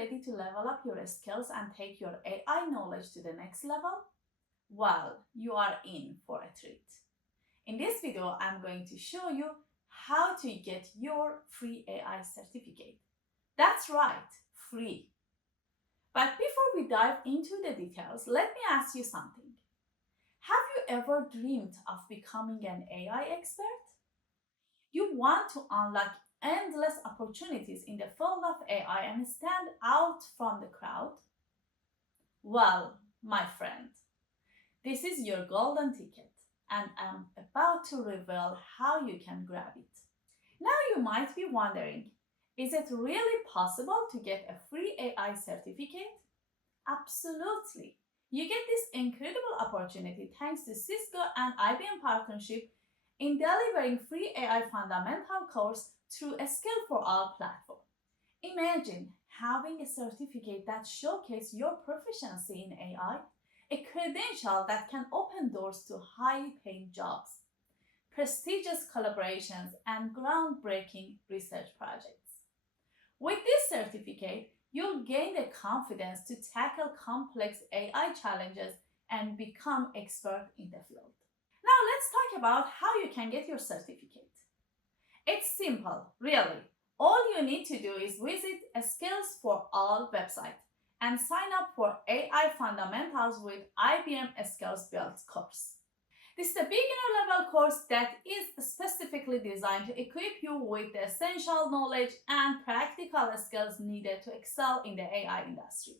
ready to level up your skills and take your AI knowledge to the next level? Well, you are in for a treat. In this video, I'm going to show you how to get your free AI certificate. That's right, free. But before we dive into the details, let me ask you something. Have you ever dreamed of becoming an AI expert? You want to unlock endless opportunities in the field of AI and stand out from the crowd? Well, my friend, this is your golden ticket, and I'm about to reveal how you can grab it. Now you might be wondering, is it really possible to get a free AI certificate? Absolutely. You get this incredible opportunity thanks to Cisco and IBM partnership in delivering free AI fundamental course through a Skill for All platform. Imagine having a certificate that showcases your proficiency in AI, a credential that can open doors to highly paying jobs, prestigious collaborations, and groundbreaking research projects. With this certificate, you'll gain the confidence to tackle complex AI challenges and become expert in the field. Now let's talk about how you can get your certificate. It's simple, really. All you need to do is visit a Skills for All website and sign up for AI Fundamentals with IBM Skills Build course. This is a beginner level course that is specifically designed to equip you with the essential knowledge and practical skills needed to excel in the AI industry.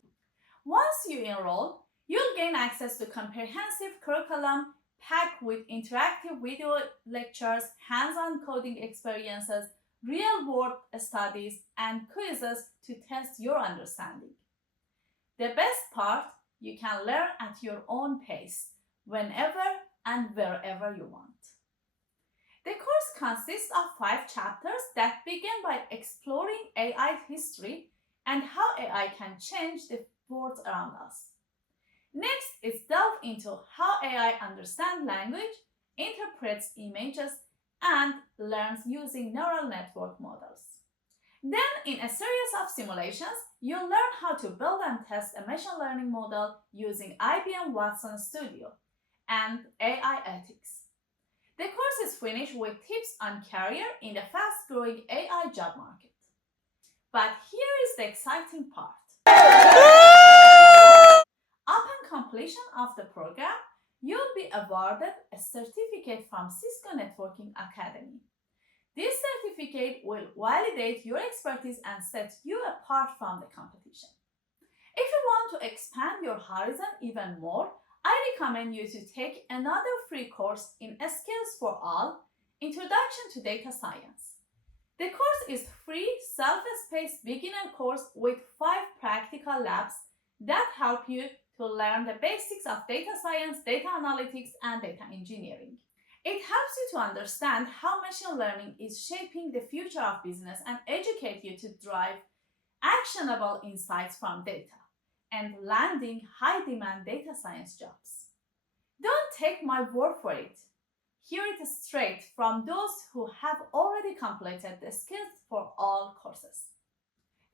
Once you enroll, you'll gain access to comprehensive curriculum packed with interactive video lectures, hands-on coding experiences, real-world studies, and quizzes to test your understanding. The best part, you can learn at your own pace, whenever and wherever you want. The course consists of 5 chapters that begin by exploring AI history and how AI can change the world around us. Next is delve into how AI understands language, interprets images, and learns using neural network models. Then, in a series of simulations, you'll learn how to build and test a machine learning model using IBM Watson Studio and AI ethics. The course is finished with tips on career in the fast-growing AI job market. But here is the exciting part. Upon completion of the program, you'll be awarded a certificate from Cisco Networking Academy. This certificate will validate your expertise and set you apart from the competition. If you want to expand your horizon even more, I recommend you to take another free course in Skills for All, Introduction to Data Science. The course is free, self-paced beginner course with 5 practical labs that help you to learn the basics of data science, data analytics, and data engineering. It helps you to understand how machine learning is shaping the future of business and educate you to drive actionable insights from data and landing high-demand data science jobs. Don't take my word for it. Hear it straight from those who have already completed the Skills for All courses.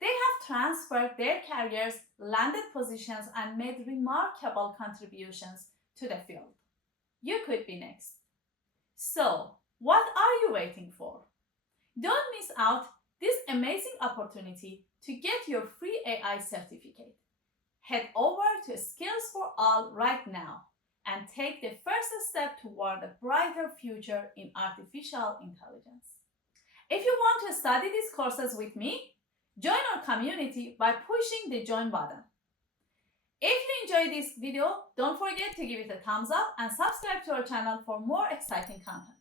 They have transferred their careers, landed positions, and made remarkable contributions to the field. You could be next. So, what are you waiting for? Don't miss out this amazing opportunity to get your free AI certificate. Head over to Skills for All right now and take the first step toward a brighter future in artificial intelligence. If you want to study these courses with me, join our community by pushing the join button. If you enjoyed this video, don't forget to give it a thumbs up and subscribe to our channel for more exciting content.